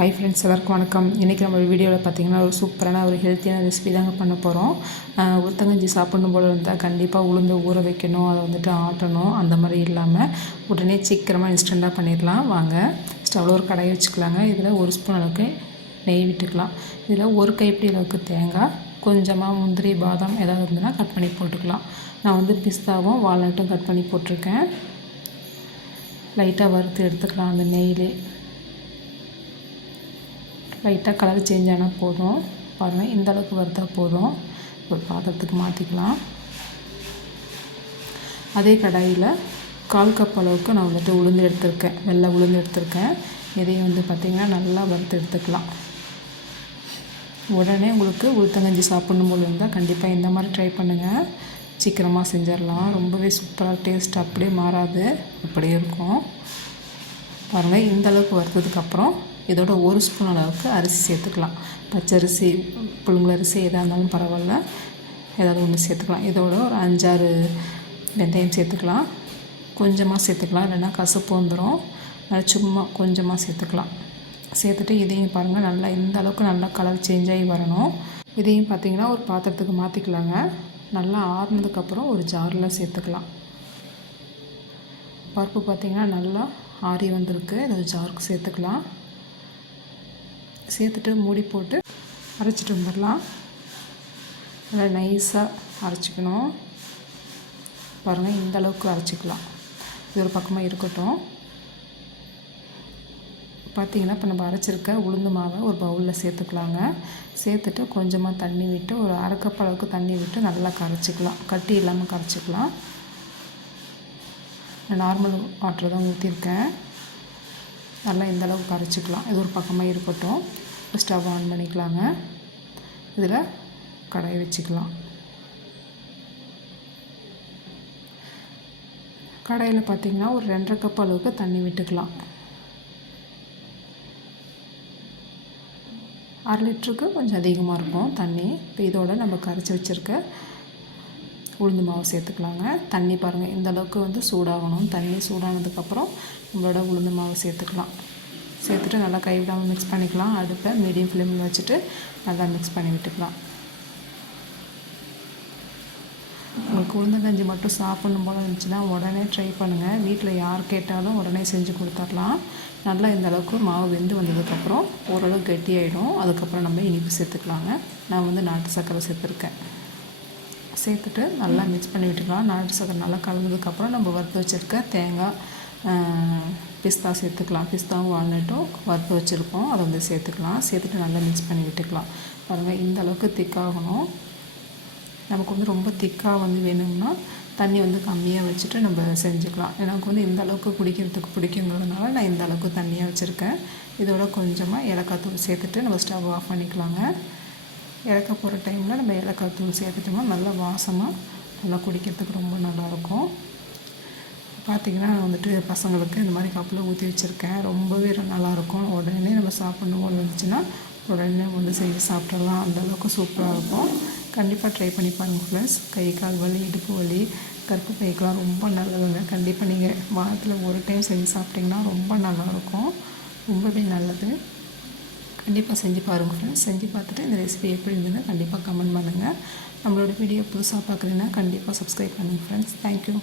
Hi friends, எல்லாருக்கும் வணக்கம். இன்றைக்கி நம்ம வீடியோவில் பார்த்திங்கன்னா ஒரு சூப்பரான ஒரு ஹெல்த்தியான ரெசிபி தாங்க பண்ண போகிறோம். உளுத்தங்கஞ்சி சாப்பிடணும் போல் இருந்தால் கண்டிப்பாக உளுந்து ஊற வைக்கணும், அதை வந்துட்டு ஆட்டணும், அந்த மாதிரி இல்லாமல் உடனே சீக்கிரமாக இன்ஸ்டண்ட்டாக பண்ணிடலாம். வாங்க, ஸ்டவ்வில் ஒரு கடாயை வச்சுக்கலாங்க. இதில் ஒரு ஸ்பூன் அளவுக்கு நெய் விட்டுக்கலாம். இதில் ஒரு கைப்பிடி அளவுக்கு தேங்காய், கொஞ்சமாக முந்திரி பாதாம் ஏதாவது இருந்ததுன்னா கட் பண்ணி போட்டுக்கலாம். நான் வந்து பிஸ்தாவும் வால்நட்டும் கட் பண்ணி போட்டிருக்கேன். லைட்டாக வறுத்து எடுத்துக்கலாம். அந்த நெய்யிலே லைட்டாக கலர் சேஞ்ச் ஆனால் போதும். பாருங்கள், இந்த அளவுக்கு வறுத்தா போதும். ஒரு பாத்திரத்துக்கு மாற்றிக்கலாம். அதே கடாயில் 1/4 கப் அளவுக்கு நான் வந்துட்டு உளுந்து எடுத்திருக்கேன், வெள்ளை உளுந்து எடுத்திருக்கேன். இதையும் வந்து பார்த்திங்கன்னா நல்லா வறுத்து எடுத்துக்கலாம். உடனே உங்களுக்கு உளுத்தங்கஞ்சி சாப்பிடணும் போல் இருந்தால் கண்டிப்பாக இந்த மாதிரி ட்ரை பண்ணுங்கள். சீக்கிரமாக செஞ்சிடலாம். ரொம்பவே சூப்பராக டேஸ்ட் அப்படியே மாறாது, அப்படியே இருக்கும். பாருங்கள், இந்த அளவுக்கு வறுத்ததுக்கப்புறம் இதோட ஒரு ஸ்பூன் அளவுக்கு அரிசி சேர்த்துக்கலாம். பச்சரிசி, புழுங்கலரிசி எதாக இருந்தாலும் பரவாயில்ல, ஏதாவது ஒன்று சேர்த்துக்கலாம். இதோட ஒரு 5-6 வெந்தயம் சேர்த்துக்கலாம். கொஞ்சமாக சேர்த்துக்கலாம், இல்லைன்னா கசப்பு வந்துடும். சும்மா கொஞ்சமாக சேர்த்துக்கலாம். சேர்த்துட்டு இதையும் பாருங்கள், நல்லா இந்த அளவுக்கு நல்லா கலர் சேஞ்ச் ஆகி வரணும். இதையும் பார்த்திங்கன்னா ஒரு பாத்திரத்துக்கு மாற்றிக்கலாங்க. நல்லா ஆறுனதுக்கப்புறம் ஒரு ஜாரில் சேர்த்துக்கலாம். பருப்பு பார்த்திங்கன்னா நல்லா ஆறி வந்திருக்கு. இதை ஒரு ஜாருக்கு சேர்த்துக்கலாம். சேர்த்துட்டு மூடி போட்டு அரைச்சிட்டு வந்துடலாம். நல்லா நைஸாக அரைச்சிக்கணும். பாருங்கள், இந்த அளவுக்கு அரைச்சிக்கலாம். இது ஒரு பக்கமாக இருக்கட்டும். பார்த்திங்கன்னா இப்போ நம்ம அரைச்சிருக்க உளுந்து மாவை ஒரு பவுலில் சேர்த்துக்கலாங்க. சேர்த்துட்டு கொஞ்சமாக தண்ணி விட்டு ஒரு 1/2 கப் அளவுக்கு தண்ணி விட்டு நல்லா கரைச்சிக்கலாம். கட்டி இல்லாமல் கரைச்சிக்கலாம். நார்மல் வாட்டர் தான் ஊற்றிருக்கேன். நல்லா இந்த அளவுக்கு கரைச்சிக்கலாம். இது ஒரு பக்கமாக இருக்கட்டும். ஸ்டவ் ஆன் பண்ணிக்கலாங்க. இதில் கடாயை வச்சுக்கலாம். கடாயில் பார்த்திங்கன்னா ஒரு 2.5 கப் அளவுக்கு தண்ணி விட்டுக்கலாம். 1/2 லிட்டருக்கு கொஞ்சம் அதிகமாக இருக்கும் தண்ணி. இப்போ இதோட நம்ம கரைச்சி வச்சுருக்க உளுந்து மாவு சேர்த்துக்கலாங்க. தண்ணி பாருங்கள், இந்த அளவுக்கு வந்து சூடாகணும். தண்ணி சூடானதுக்கப்புறம் நம்மளோட உளுந்து மாவு சேர்த்துக்கலாம். சேர்த்துட்டு நல்லா கைவிடாமல் மிக்ஸ் பண்ணிக்கலாம். அடுப்பை மீடியம் ஃப்ளேமில் வச்சுட்டு நல்லா மிக்ஸ் பண்ணி விட்டுக்கலாம். உங்களுக்கு உளுந்தங்கஞ்சி மட்டும் சாப்பிடணும் போல் இருந்துச்சுன்னா உடனே ட்ரை பண்ணுங்கள். வீட்டில் யார் கேட்டாலும் உடனே செஞ்சு கொடுத்துடலாம். நல்லா இந்த அளவுக்கு மாவு வெந்து வந்ததுக்கப்புறம் ஓரளவு கெட்டியாயிடும். அதுக்கப்புறம் நம்ம இனிப்பு சேர்த்துக்கலாங்க. நான் வந்து நாட்டு சர்க்கரை சேர்த்துருக்கேன். சேர்த்துட்டு நல்லா மிக்ஸ் பண்ணி விட்டுக்கலாம். நாட்டு சர்க்கரை நல்லா கலந்ததுக்கப்புறம் நம்ம வறுத்து வச்சுருக்க தேங்காய், பிஸ்தா சேர்த்துக்கலாம். பிஸ்தாவும் வால்நட்டும் வறுத்து வச்சுருக்கோம், அதை வந்து சேர்த்துக்கலாம். சேர்த்துட்டு நல்லா மிக்ஸ் பண்ணி விட்டுக்கலாம். பாருங்கள், இந்த அளவுக்கு திக்காகணும். நமக்கு வந்து ரொம்ப திக்காக வந்து வேணும்னா தண்ணி வந்து கம்மியாக வச்சுட்டு நம்ம செஞ்சுக்கலாம். எனக்கு வந்து இந்த அளவுக்கு குடிக்கிறதுக்கு பிடிக்குங்கிறதுனால நான் இந்த அளவுக்கு தண்ணியாக வச்சுருக்கேன். இதோட கொஞ்சமாக ஏலக்காய் தூள் சேர்த்துட்டு நம்ம ஸ்டவ் ஆஃப் பண்ணிக்கலாங்க. ஏலக்காய் போகிற டைமில் நம்ம ஏலக்காய் தூள் சேர்த்துட்டோம்னா நல்லா வாசமாக நல்லா குடிக்கிறதுக்கு ரொம்ப நல்லாயிருக்கும். பார்த்திங்கன்னா வந்துட்டு பசங்களுக்கு இந்த மாதிரி கப்பில் ஊற்றி வச்சுருக்கேன். ரொம்பவே நல்லாயிருக்கும். உடனே நம்ம சாப்பிட்ணும் போல் இருந்துச்சுன்னா உடனே வந்து செஞ்சு சாப்பிட்றலாம். அந்தளவுக்கு சூப்பராக இருக்கும். கண்டிப்பாக ட்ரை பண்ணி பாருங்கள் ஃப்ரெண்ட்ஸ். கை கால் வலி, இடுப்பு வலி, கர்ப்பப்பைக்கெலாம் ரொம்ப நல்லதுங்க. கண்டிப்பாக நீங்கள் வாரத்தில் ஒரு டைம் செஞ்சு சாப்பிட்டிங்கன்னா ரொம்ப நல்லாயிருக்கும். ரொம்பவே நல்லது. கண்டிப்பாக செஞ்சு பாருங்கள் ஃப்ரெண்ட்ஸ். செஞ்சு பார்த்துட்டு இந்த ரெசிபி எப்படி இருந்ததுன்னு கண்டிப்பாக கமெண்ட் பண்ணுங்கள். நம்மளோட வீடியோ புதுசாக பார்க்குறீங்கன்னா கண்டிப்பாக சப்ஸ்கிரைப் பண்ணுங்கள் ஃப்ரெண்ட்ஸ். தேங்க்யூ.